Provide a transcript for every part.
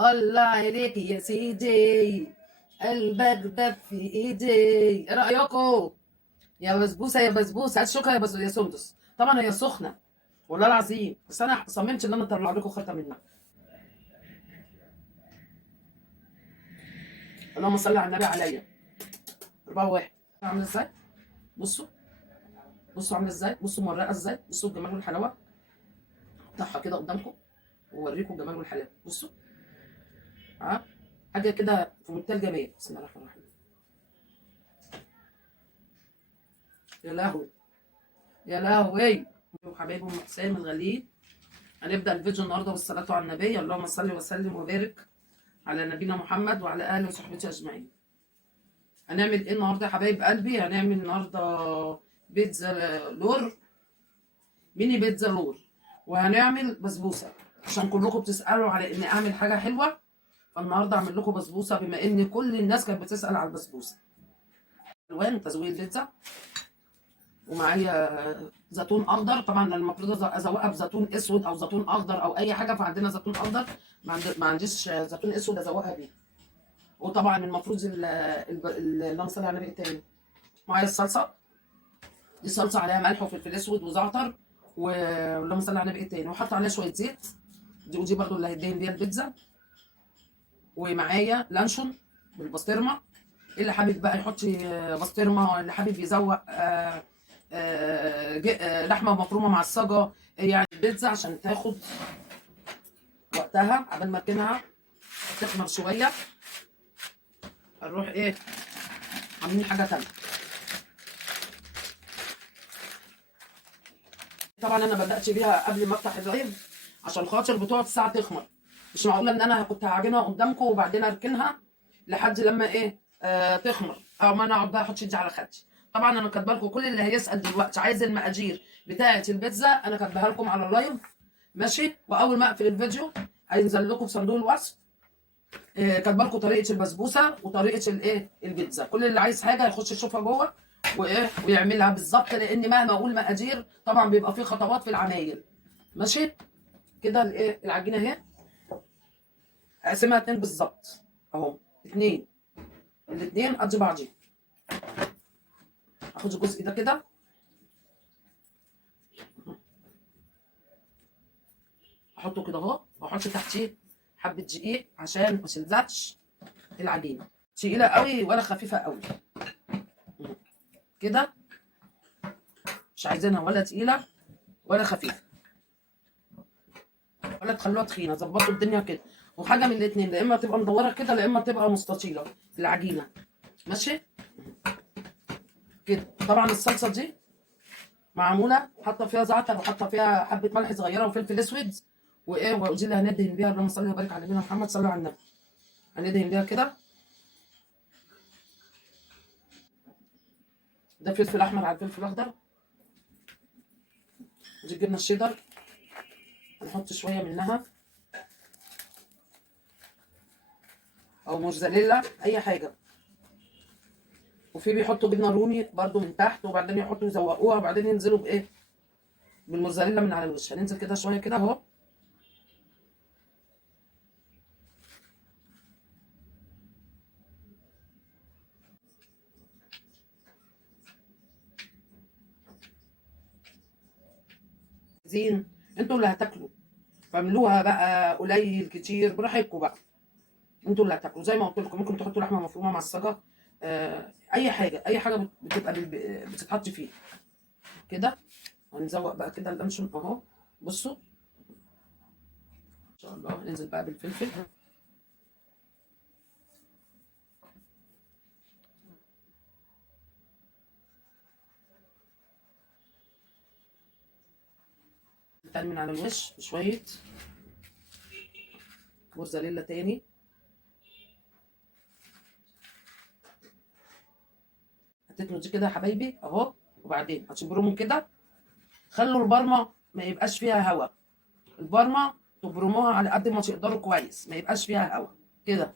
الله عليك يا سيدي، قلبك دب في ايدي. ايه رايكم يا بسبوسه يا بسبوسه؟ هات شوكه يا سندس. طبعا هي سخنه والله العظيم، بس انا صممت ان انا اطلع لكم خطه منها. اللهم صل على النبي عليا. 4 1 عامله ازاي؟ بصوا، بصوا عامله ازاي، بصوا مرقه ازاي، بصوا الجمال والحلاوه. افتحها كده قدامكم واوريكم الجمال والحلاوه. بصوا، ها، حاجه كده في منتهى الجمال. بسم الله الرحمن الرحيم. يا لهوي، يا لهوي. وحبايبي ام حسام الغاليين، هنبدا الفيديو النهارده والصلاه على النبي. اللهم صل وسلم وبارك على نبينا محمد وعلى اله وصحبه اجمعين. هنعمل ايه النهارده يا حبايب قلبي؟ هنعمل النهارده بيتزا لور، ميني بيتزا لور، وهنعمل بسبوسه عشان كلكم بتسالوا على اني اعمل حاجه حلوه. فالنهارده اعمل لكم بسبوسه بما ان كل الناس كانت بتسال على البسبوسه. الوان تزويق البيتزا، ومعايا زيتون اخضر. طبعا أنا المفروض ازوقها بزيتون اسود او زيتون اخضر او اي حاجه، فعندنا زيتون اخضر. ما عنديش زيتون اسود ازوقها بيه. وطبعا المفروض اللهم صل على النبي التاني. معايا الصلصه، دي صلصه عليها ملح وفلفل اسود وزعتر، واللهم صل على النبي التاني، وحط عليها شويه زيت. ودي برضو اللي هيدهن بيها البيتزا. ومعايا لانشون بالبسطرمه. اللي حابب بقى يحط بسطرمه، اللي حابب يزوق لحمه مفرومه مع الصاجه. يعني البيتزا عشان تاخد وقتها قبل ما اركنها تخمر شويه، هنروح ايه عاملين حاجه تانيه. طبعا انا بدات بيها قبل ما افتح اللايف عشان خاطر بتقعد ساعه تخمر. مش معقوله ان انا كنت هعجنها قدامكم وبعدين اركنها لحد لما ايه تخمر، او ما انا اقعد بقى احط ايدي على خدي. طبعا انا كاتبه لكم كل اللي هيسال دلوقتي عايز المقادير بتاعه البيتزا، انا كاتباها لكم على اللايف ماشي. واول ما اقفل الفيديو هينزل لكم في صندوق الوصف كاتبه لكم طريقه البسبوسه وطريقه الايه البيتزا. كل اللي عايز حاجه يخش يشوفها جوه وايه ويعملها بالظبط، لان مهما اقول مقادير طبعا بيبقى في خطوات في العمايل ماشي. كده الايه العجينه اهي، اقسمها 2 بالظبط اهو، 2 الاثنين قد بعضي. اخد الجزء ده كده احطه كده اهو، واحط تحتيه حبه دقيق عشان ما تلزقش العجينه. تقيله قوي ولا خفيفه قوي كده، مش عايزينها ولا تقيله ولا خفيفه ولا تخلوها تخينه. ظبطوا الدنيا كده، وحاجه من الاثنين، لا اما تبقى مدوره كده لا اما تبقى مستطيله العجينه ماشي كده. طبعا الصلصه دي معموله حاطه فيها زعتر وحاطه فيها حبه ملح صغيره وفلفل اسود وايه، ودي اللي هندهن بيها. اللهم صل وبارك على نبينا محمد، صلوا على النبي. هندهن بيها كده. ده فلفل احمر على الفلفل الاخضر. ودي الجبنه الشيدر، هنحط شويه منها او موزاريلا اي حاجه. وفي بيحطوا جبنه رومي برده من تحت، وبعدين يحطوا يزوقوها وبعدين ينزلوا بايه بالموزاريلا من على الوش. هننزل كده شويه كده اهو. زين، انتوا اللي هتاكلوا، فاعملوها بقى قليل كتير براحتكم بقى. انتوا اللي هتاكلوا زي ما قلت لكم. ممكن تحطوا لحمه مفرومه مع السجق، اي حاجه اي حاجه بتبقى بتتحط فيه كده. هنزوق بقى كده اللانشون اهو. بصوا ان شاء الله. ننزل بقى بالفلفل. تاني من على الوش بشويه موزاريلا تاني. هتتنوا دي كده يا حبايبي اهو. وبعدين هتبرموا كده. خلوا البرمه ما يبقاش فيها هواء. البرمه تبرموها على قد ما تقدروا كويس، ما يبقاش فيها هواء كده.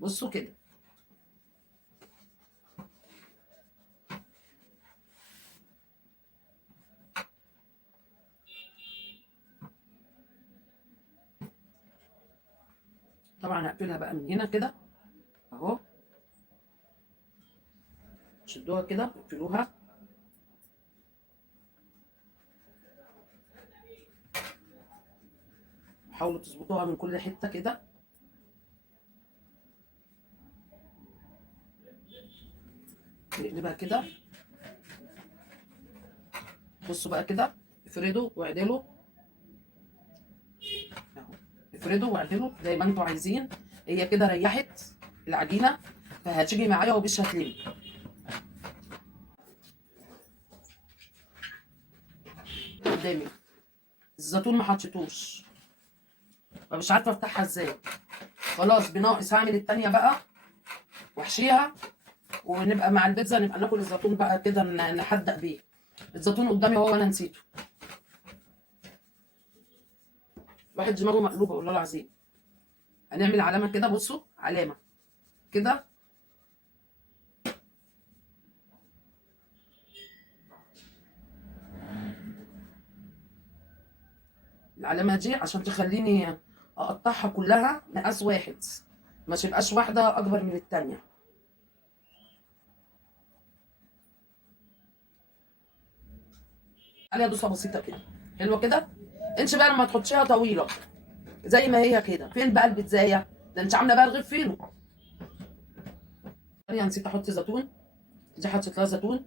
بصوا كده. طبعا هقفلها بقى من هنا كده اهو، شدوها كده اقفلوها. حاولوا تظبطوها من كل حته كده. نقلبها كده. بصوا بقى كده، افردوا واعدلوا اهو، افردوا واعدلوا زي ما انتوا عايزين. هي كده ريحت العجينه، فهتيجي معايا ومش هتلم. قدامي الزيتون ما حطيتوش، فمش عارفه افتحها ازاي. خلاص بناقص هعمل التانيه بقى واحشيها، ونبقى مع البيتزا نبقى ناكل الزيتون بقى كده نحدق بيه. الزيتون قدامي اهو وانا نسيته. واحد دماغه مقلوبه والله العظيم. هنعمل علامه كده، بصوا علامه كده. العلامه دي عشان تخليني اقطعها كلها مقاس واحد، ما تبقاش واحده اكبر من التانيه. عليها دوسه بسيطه كده، حلوه كده. انت بقى لما تحطيها طويله زي ما هي كده، فين بقى البيتزايه؟ ده انت عامله بقى الرغيف فينه. انا نسيت احط زيتون، دي حطيت لها زيتون.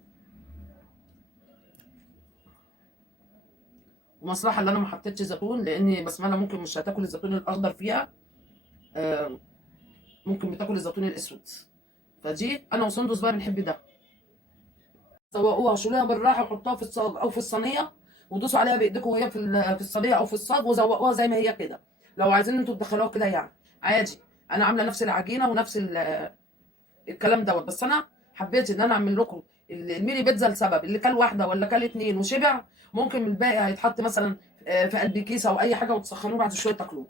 ومصلحه اللي انا ما حطيتش زيتون، لان بسمله ممكن مش هتاكل الزيتون الاخضر فيها، ممكن بتاكل الزيتون الاسود. فدي انا وسندس بقى بنحب ده. سوقوها، شيلوها بالراحه وحطوها في الصاج او في الصينيه، ودوسوا عليها بايديكم وهي في الصينيه او في الصاج، وزوقوها زي ما هي كده. لو عايزين انتوا تدخلوها كده يعني عادي. انا عامله نفس العجينه ونفس الكلام دوت، بس انا حبيت ان انا اعمل لكم الميني بيتزا لسبب. اللي كل واحده ولا كل اتنين وشبع، ممكن الباقي هيتحط مثلا في قلب كيس او اي حاجه وتسخنوه بعد شويه تاكلوه.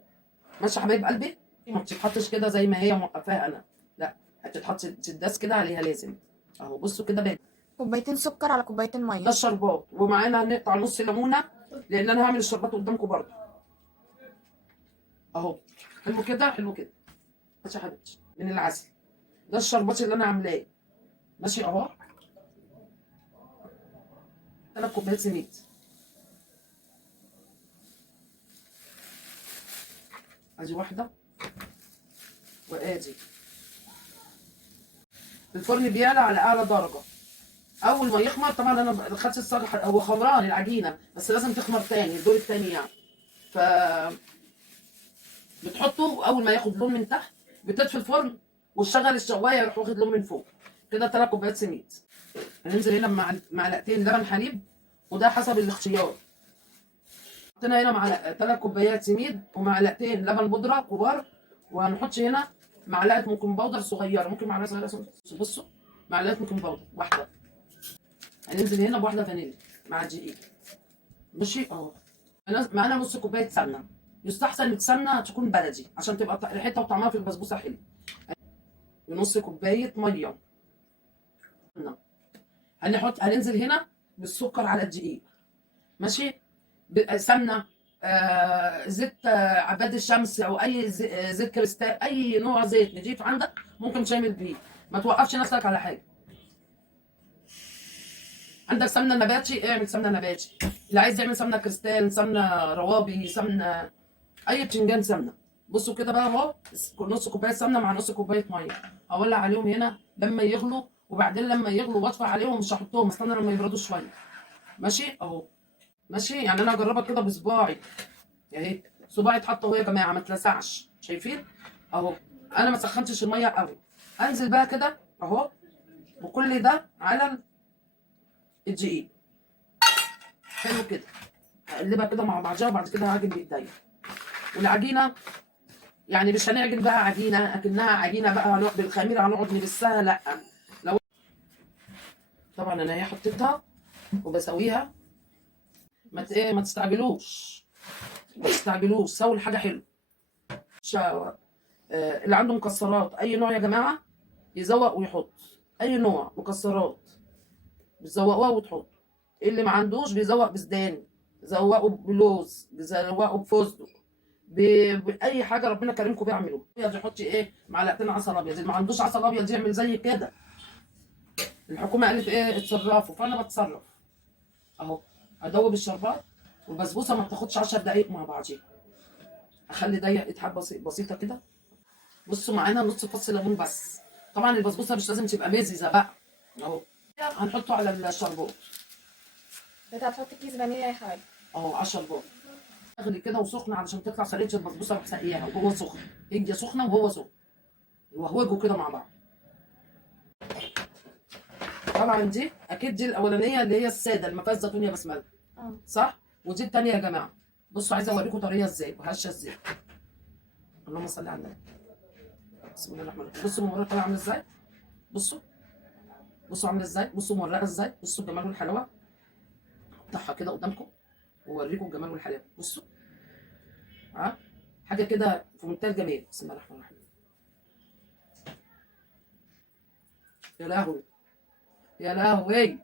ماشي يا حبايب قلبي. ما بتتحطش كده زي ما هي موقفاها انا، لا هتتحط تداس كده عليها لازم. اهو بصوا كده بقى. كوبايتين سكر على كوبايتين ده ميه. الشربات، ومعانا هنقطع نص ليمونه، لان انا هعمل الشربات قدامكم برضه. اهو حلو كده، حلو كده. ماشي يا حبيبتي، من العسل. ده الشربات اللي انا عاملاه. ماشي اهو. 3 كوبايات سميد. ادي واحده، وادي. الفرن بيعلى على اعلى درجه. اول ما يخمر، طبعا انا خدت الصاج هو خمران العجينه، بس لازم تخمر تاني الدور التاني يعني. ف بتحطه اول ما ياخد لون من تحت، بتطفي الفرن وتشغل الشوايه يروح واخد لون من فوق. كده 3 كوبايات سميد. هننزل هنا معلقتين لبن حليب، وده حسب الاختيار. حطينا هنا 3 كوبايات سميد ومعلقتين لبن بودره كبار. وهنحط هنا معلقه ممكن بودر صغيره، ممكن معلقه صغيره. بصوا، معلقه ممكن بودر واحده. هننزل هنا بواحده فانيليا مع الدقيق. ماشي اهو. معانا نص كوبايه سمنه. يستحسن السمنه تكون بلدي عشان تبقى ريحتها وطعمها في البسبوسه حلو. ونص كوبايه ميه. هننزل هنا بالسكر على الدقيق. ماشي. سمنه، زيت عباد الشمس، او اي زيت كريستال، اي نوع زيت نضيف عندك ممكن تعمل بيه. ما توقفش نفسك على حاجه. عندك سمنه نباتي اعمل سمنه نباتي، اللي عايز يعمل سمنه كريستال، سمنه روابي، سمنه اي بتنجان سمنه. بصوا كده بقى اهو، نص كوبايه سمنه مع نص كوبايه ميه. اولع عليهم هنا لما يغلوا، وبعدين لما يغلوا واطفي عليهم، مش هحطهم، استنى لما يبردوا شويه. ماشي اهو. ماشي، يعني انا هجربها كده بصباعي اهي. صباعي اتحط اهو يا جماعه، ما اتلسعش، شايفين اهو. انا ما سخنتش الميه قوي. انزل بقى كده اهو، وكل ده على الدقيق. حلو كده. هقلبها كده مع بعضها، وبعد كده هعجن بايديا. والعجينه يعني مش هنعجن بقى عجينه اكنها عجينه بقى بالخميره هنقعد نلسها، لا. لو طبعا انا هي حطيتها وبسويها. ما تستعجلوش، ما تستعجلوش، سووا الحاجه حلو. اللي عنده مكسرات اي نوع يا جماعه يزوق ويحط. اي نوع مكسرات بتزوقوها وتحط. اللي ما عندوش بيزوق بسداني، زوقوا بلوز، زوقوا بفستق، باي حاجه ربنا كرمكم بيها اعملوها. يحط ايه معلقتين عسل ابيض، اللي ما عندوش عسل ابيض يعمل زي كده. الحكومه قالت ايه اتصرفوا، فانا بتصرف اهو. ادوب الشربات والبسبوسه ما بتاخدش 10 دقايق مع بعضيها. اخلي دقيقه حبه بسيطه كده. بصوا معانا نص فص ليمون بس. طبعا البسبوسه مش لازم تبقى مززه بقى اهو. هنحطه على الشربات. انت هتحط كيس فانيليا يا حاج؟ اهو على الشربات. اغلي كده وسخنه علشان تطلع سريعه البسبوسه وتسقيها وهو سخن. هي سخنه وهو سخن. وهوجوا كده مع بعض. طبعا دي اكيد دي الاولانيه اللي هي الساده اللي ما فيهاش زيتون يا بسمله. صح؟ ودي الثانيه يا جماعه. بصوا عايزه اوريكم طريقه ازاي وهشه ازاي. اللهم صل على النبي. بسم الله الرحمن الرحيم. بصوا الممرقه طالعه عامله ازاي. بصوا بصوا عامله ازاي. بصوا مورقه ازاي. بصوا الجمال والحلاوه. افتحها كده قدامكم واوريكم الجمال والحلاوه. بصوا ها حاجه كده في منتهى الجمال. بسم الله الرحمن الرحيم. يا لهوي يا لهوي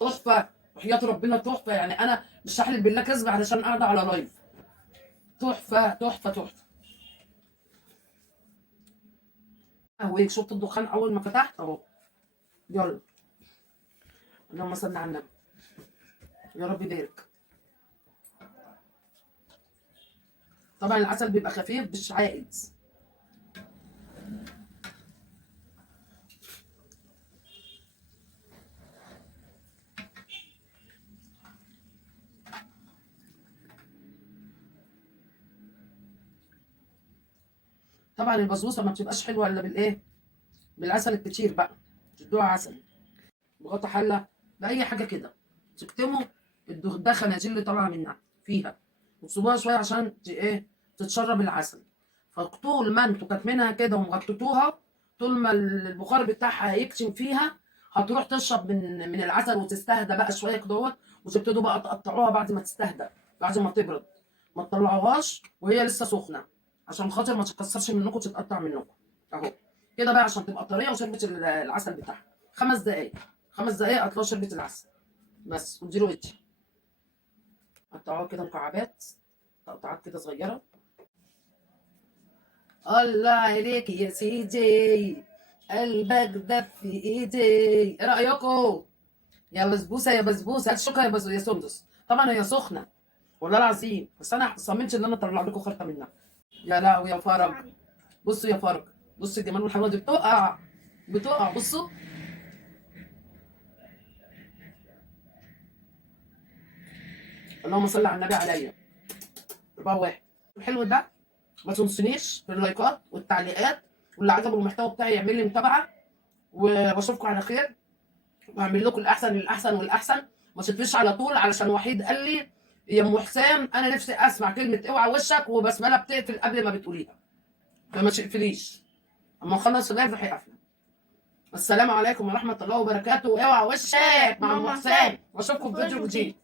تحفه وحياه ربنا تحفه. يعني انا مش هحلف بالله كذب علشان قاعده على لايف. تحفه تحفه تحفه. اهو شفت الدخان اول ما فتحت اهو. يلا اللهم صل على النبي. يا رب يبارك. طبعا العسل بيبقى خفيف مش عائد. طبعا البسبوسه ما بتبقاش حلوه الا بالايه بالعسل الكتير بقى. تدوها عسل بغطا حله باي حاجه كده. تكتموا الدخنه دي اللي طالعه منها فيها وتسيبوها شويه عشان ايه تتشرب العسل. فطول ما انتوا كاتمينها كده ومغطيتوها طول ما البخار بتاعها هيكتم فيها هتروح تشرب من العسل وتستهدى بقى شويه كده. وتبتدوا بقى تقطعوها بعد ما تستهدى بعد ما تبرد. ما تطلعوهاش وهي لسه سخنه عشان خاطر ما تتكسرش منكم وتتقطع منكم اهو كده بقى عشان تبقى طريه وشربت العسل بتاعها. 5 دقايق 5 دقايق هتلاقوا شربت العسل بس. واديله وجه قطعوها كده مكعبات تقطعات كده صغيره. الله عليك يا سيدي قلبك ده في ايدي. ايه رايكم يا بسبوسه يا بسبوسه؟ هات شوكه يا سندس. طبعا هي سخنه والله العظيم بس انا صممت ان انا اطلع لكم خرطه منها. يا لهوي يا فرج. بصوا يا فرج. بصوا الجمال والحلاوه دي بتقع بتقع. بصوا اللهم صل على النبي عليا. 4-1 الحلو ده. ما تنسونيش في اللايكات والتعليقات واللي عجبه المحتوى بتاعي يعمل لي متابعه. واشوفكم على خير واعمل لكم الاحسن الاحسن والاحسن. ما تشتريش على طول علشان وحيد قال لي يا ام حسام انا نفسي اسمع كلمه اوعى وشك وبسمله بتقفل قبل ما بتقوليها. فما تقفليش اما اخلص اللايف راح يقفل. السلام عليكم ورحمه الله وبركاته. اوعى وشك مع ام حسام واشوفكم في فيديو جديد.